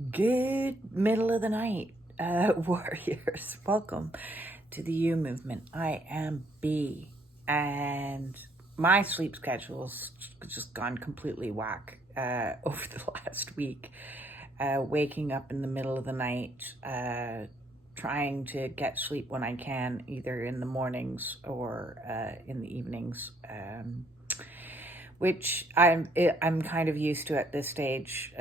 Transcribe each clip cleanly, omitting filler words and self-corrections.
Good middle of the night, warriors. Welcome to the U movement. I am B, and my sleep schedule's just gone completely whack over the last week. Waking up in the middle of the night, trying to get sleep when I can, either in the mornings or in the evenings. Which I'm kind of used to at this stage.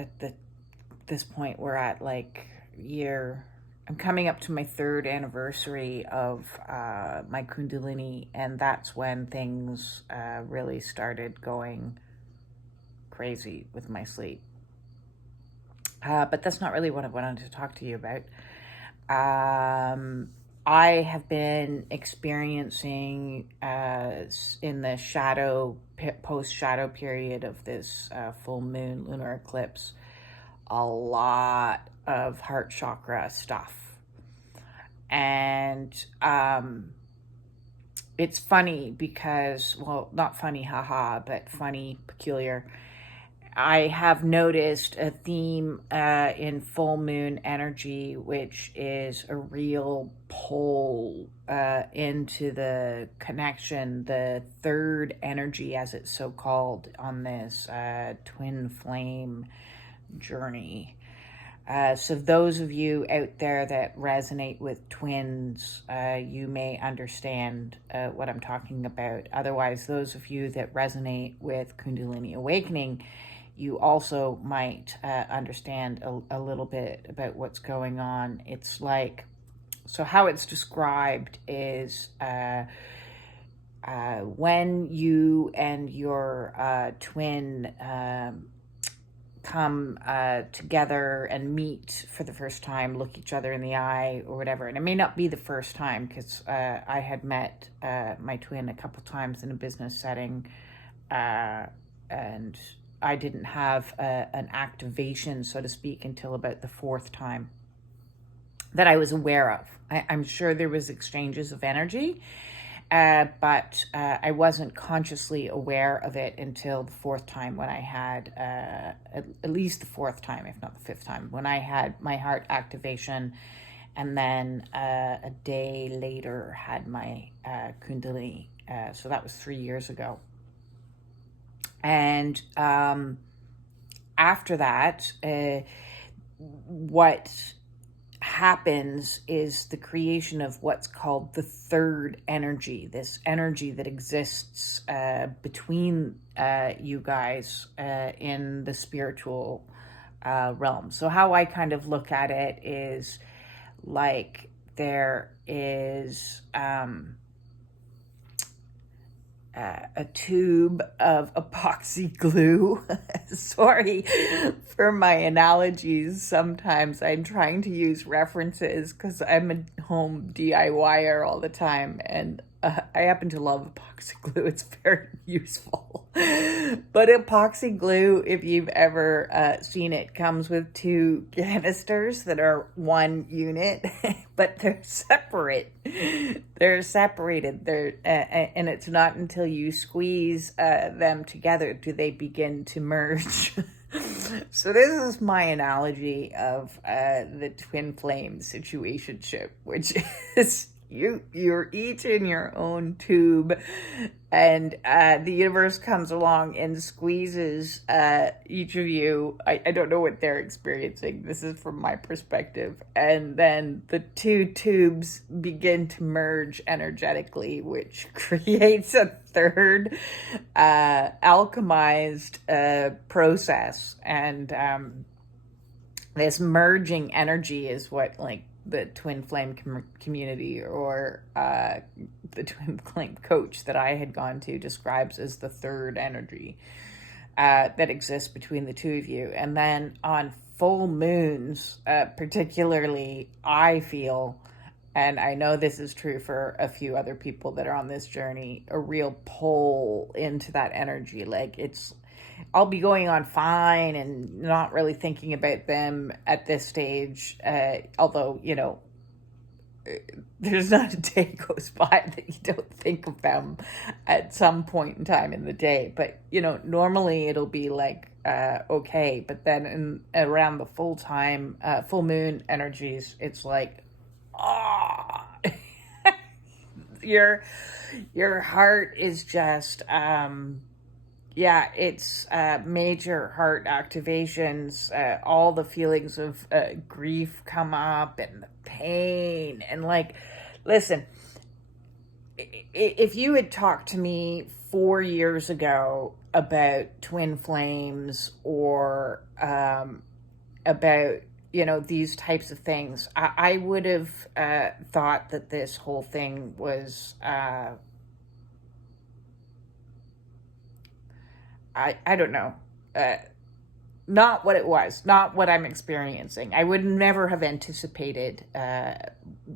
This point, we're at I'm coming up to my 3rd anniversary of my Kundalini, and that's when things really started going crazy with my sleep. But that's not really what I wanted to talk to you about. I have been experiencing in the post-shadow period of this full moon lunar eclipse a lot of heart chakra stuff. And it's funny because, well, not funny, haha, but funny, peculiar. I have noticed a theme in full moon energy, which is a real pull into the connection, the 3rd energy, as it's so called, on this twin flame journey. So those of you out there that resonate with twins, you may understand what I'm talking about. Otherwise, those of you that resonate with Kundalini Awakening, you also might understand a little bit about what's going on. It's like, so how it's described is when you and your twin come together and meet for the first time, look each other in the eye or whatever. And it may not be the first time, because I had met my twin a couple times in a business setting, and I didn't have an activation, so to speak, until about the 4th time that I was aware of. I'm sure there was exchanges of energy, but I wasn't consciously aware of it until the 4th time, when I had, at least the 4th time, if not the 5th time, when I had my heart activation, and then a day later had my Kundalini. So that was 3 years ago. And after that, what happens is the creation of what's called the 3rd energy, this energy that exists between you guys in the spiritual realm. So how I kind of look at it is like there is a tube of epoxy glue. Sorry for my analogies. Sometimes I'm trying to use references because I'm a home DIYer all the time, and I happen to love epoxy glue. It's very useful. But epoxy glue, if you've ever seen it, comes with 2 canisters that are 1 unit, but they're separate. They're separated. And it's not until you squeeze them together do they begin to merge. So this is my analogy of the twin flame situationship, which is you're each in your own tube, and the universe comes along and squeezes each of you. I don't know what they're experiencing. This is from my perspective. And then the 2 tubes begin to merge energetically, which creates a 3rd alchemized process. And this merging energy is what, like, the twin flame community, or the twin flame coach that I had gone to, describes as the 3rd energy that exists between the 2 of you. And then on full moons, particularly, I feel, and I know this is true for a few other people that are on this journey, a real pull into that energy. Like, I'll be going on fine and not really thinking about them at this stage. Although, there's not a day goes by that you don't think of them at some point in time in the day. But, normally it'll be like, okay. But then around the full moon energies, it's like, ah, your heart is just, it's major heart activations. All the feelings of grief come up, and the pain. And listen, if you had talked to me 4 years ago about twin flames or about these types of things, I would have thought that this whole thing was I don't know, not what it was, not what I'm experiencing. I would never have anticipated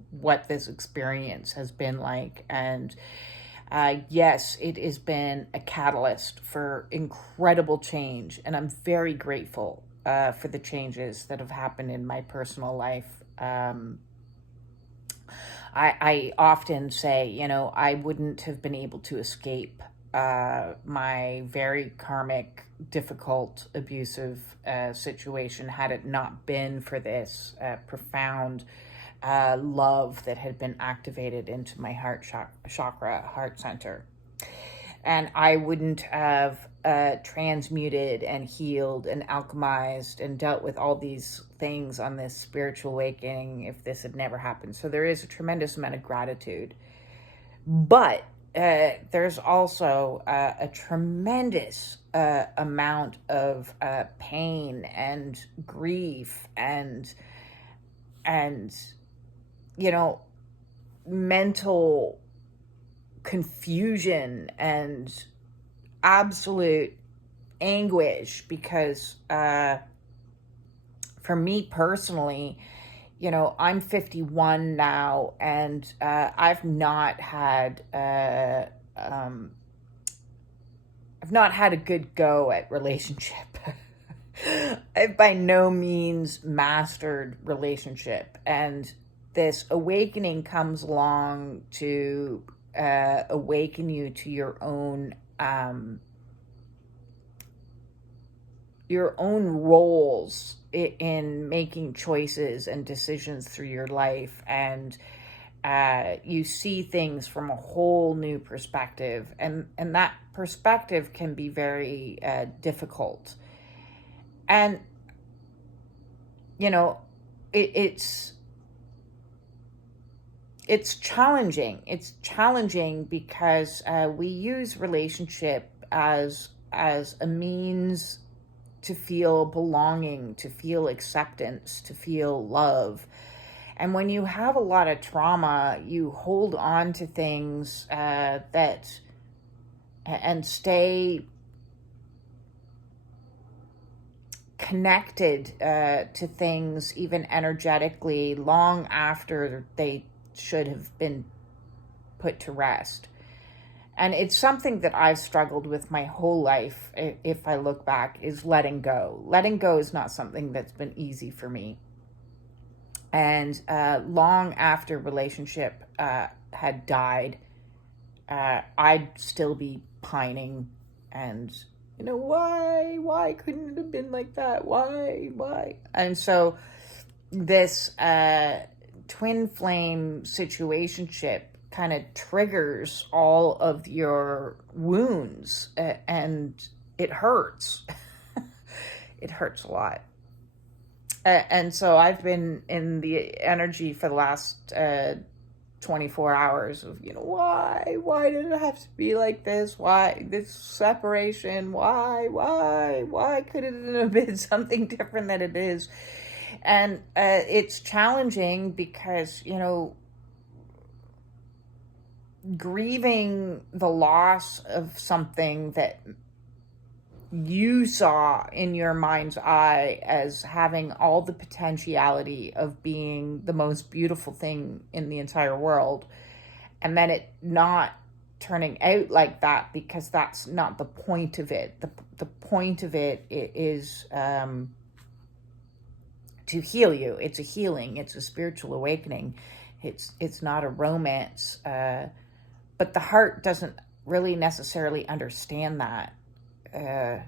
what this experience has been like. And yes, it has been a catalyst for incredible change. And I'm very grateful for the changes that have happened in my personal life. I often say, I wouldn't have been able to escape my very karmic, difficult, abusive situation had it not been for this profound love that had been activated into my heart chakra, heart center. And I wouldn't have transmuted and healed and alchemized and dealt with all these things on this spiritual awakening if this had never happened. So there is a tremendous amount of gratitude. But there's also a tremendous amount of pain and grief and mental confusion and absolute anguish because for me personally, I'm 51 now, and I've not had a good go at relationship. I've by no means mastered relationship, and this awakening comes along to awaken you to your own roles in making choices and decisions through your life, and you see things from a whole new perspective, and that perspective can be very difficult. And it's challenging. It's challenging because we use relationship as a means to feel belonging, to feel acceptance, to feel love. And when you have a lot of trauma, you hold on to things and stay connected to things even energetically long after they should have been put to rest. And it's something that I've struggled with my whole life, if I look back, is letting go. Letting go is not something that's been easy for me. And long after relationship had died, I'd still be pining and, why couldn't it have been like that? Why? And so this twin flame situationship kind of triggers all of your wounds, and it hurts. It hurts a lot. And so I've been in the energy for the last 24 hours of, why did it have to be like this? Why this separation? Why could it have been something different than it is? And it's challenging because, grieving the loss of something that you saw in your mind's eye as having all the potentiality of being the most beautiful thing in the entire world, and then it not turning out like that, because that's not the point of it. The point of it is to heal you. It's a healing. It's a spiritual awakening. It's not a romance, but the heart doesn't really necessarily understand that. At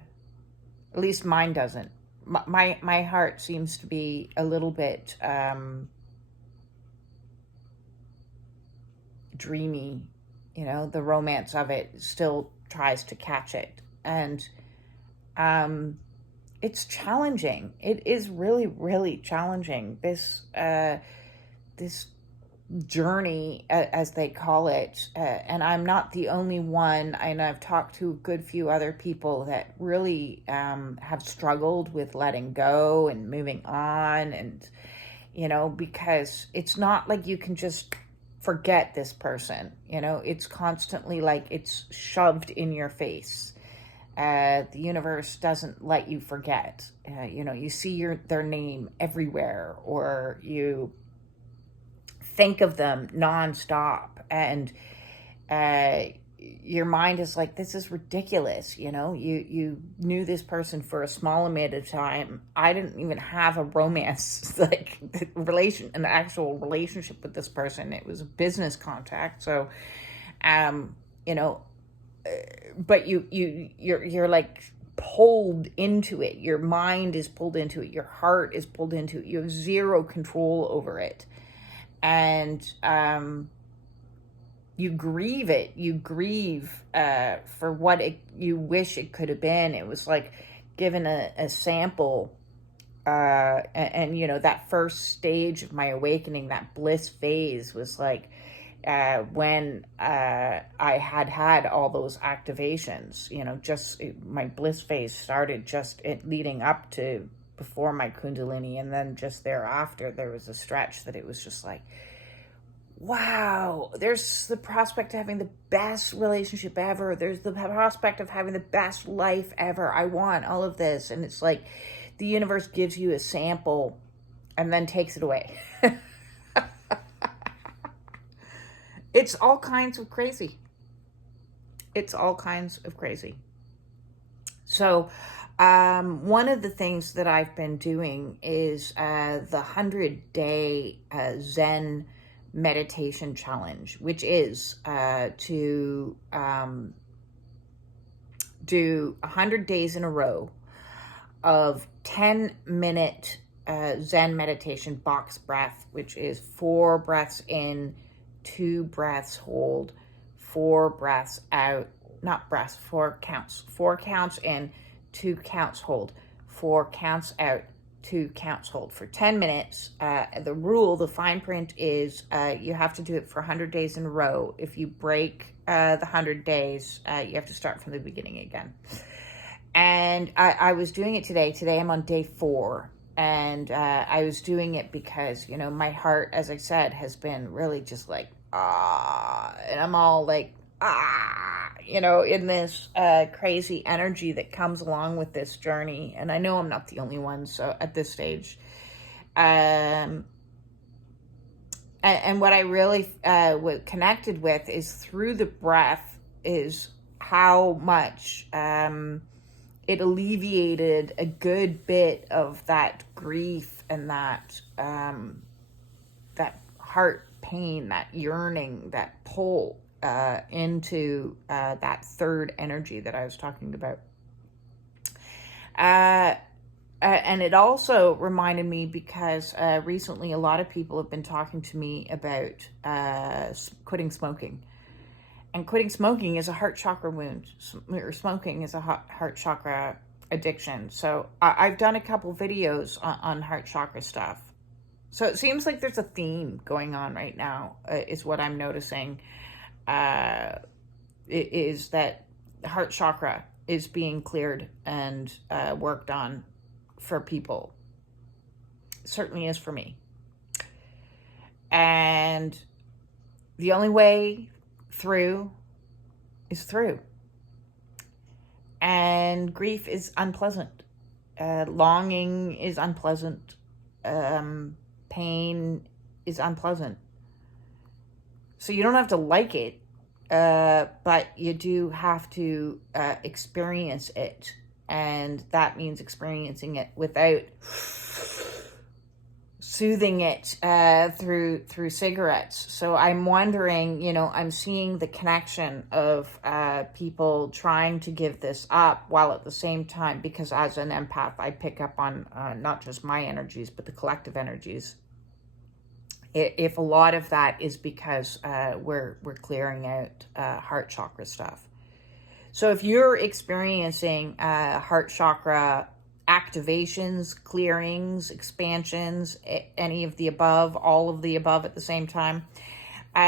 least mine doesn't. My heart seems to be a little bit dreamy. The romance of it still tries to catch it, and it's challenging. It is really, really challenging. This journey, as they call it, and I'm not the only one. And I've talked to a good few other people that really have struggled with letting go and moving on, and because it's not like you can just forget this person. It's constantly like it's shoved in your face. The universe doesn't let you forget. You see their name everywhere, or you think of them nonstop, and your mind is like, this is ridiculous. You knew this person for a small amount of time. I didn't even have a romance, like an actual relationship with this person. It was a business contact. So, but you're like pulled into it. Your mind is pulled into it. Your heart is pulled into it. You have zero control over it. And you grieve it. You grieve for what you wish it could have been. It was like given a sample, and that first stage of my awakening, that bliss phase, was like when I had all those activations. My bliss phase started just leading up to before my Kundalini, and then just thereafter there was a stretch that it was just like, wow, there's the prospect of having the best relationship ever. There's the prospect of having the best life ever. I want all of this. And it's like the universe gives you a sample and then takes it away. It's all kinds of crazy. It's all kinds of crazy. So one of the things that I've been doing is the 100-day Zen meditation challenge, which is to do 100 days in a row of 10-minute Zen meditation box breath, which is 4 breaths in, 2 breaths hold, 4 breaths out, 4 counts. 4 counts in, 2 counts hold, 4 counts out, 2 counts hold for 10 minutes. The fine print is you have to do it for 100 days in a row. If you break the 100 days, you have to start from the beginning again. And I was doing it today. Today I'm on day 4. And I was doing it because, my heart, as I said, has been really just like, and I'm all like, in this crazy energy that comes along with this journey. And I know I'm not the only one, so at this stage. And what I really was connected with is through the breath is how much it alleviated a good bit of that grief and that heart pain, that yearning, that pull into that third energy that I was talking about. And it also reminded me because recently a lot of people have been talking to me about quitting smoking. And quitting smoking is a heart chakra wound, or smoking is a heart chakra addiction. So I've done a couple videos on heart chakra stuff. So it seems like there's a theme going on right now, is what I'm noticing. Is that heart chakra is being cleared and worked on for people. It certainly is for me. And the only way through is through. And grief is unpleasant. Longing is unpleasant. Pain is unpleasant. So you don't have to like it, but you do have to experience it. And that means experiencing it without soothing it through cigarettes. So I'm wondering, you know, I'm seeing the connection of people trying to give this up while at the same time, because as an empath, I pick up on not just my energies, but the collective energies. If a lot of that is because we're clearing out heart chakra stuff. So if you're experiencing heart chakra activations, clearings, expansions, any of the above, all of the above at the same time,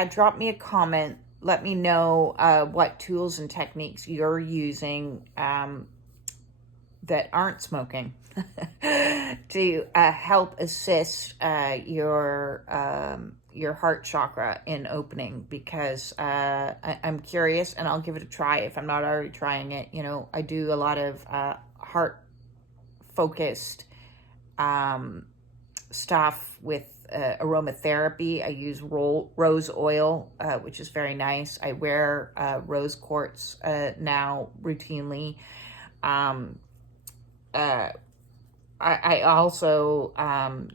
drop me a comment. Let me know what tools and techniques you're using that aren't smoking to help assist your heart chakra in opening, because I'm curious, and I'll give it a try if I'm not already trying it. You know, I do a lot of heart focused stuff with aromatherapy. I use rose oil, which is very nice. I wear rose quartz now routinely. I also,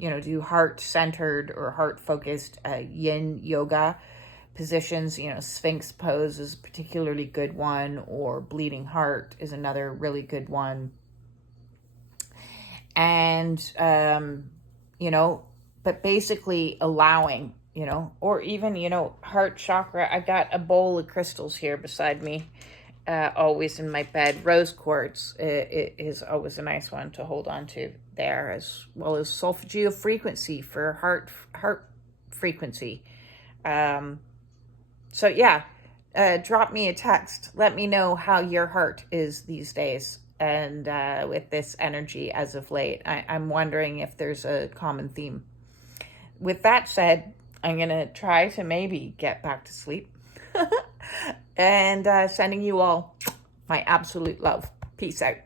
you know, do heart-centered or heart-focused yin yoga positions. You know, Sphinx pose is a particularly good one, or bleeding heart is another really good one. And, you know, but basically allowing, you know, or even, you know, heart chakra. I got a bowl of crystals here beside me, always in my bed. Rose quartz it is always a nice one to hold on to there, as well as solfeggio frequency for heart frequency. So yeah, drop me a text. Let me know how your heart is these days, and with this energy as of late. I'm wondering if there's a common theme. With that said, I'm going to try to maybe get back to sleep. And sending you all my absolute love. Peace out.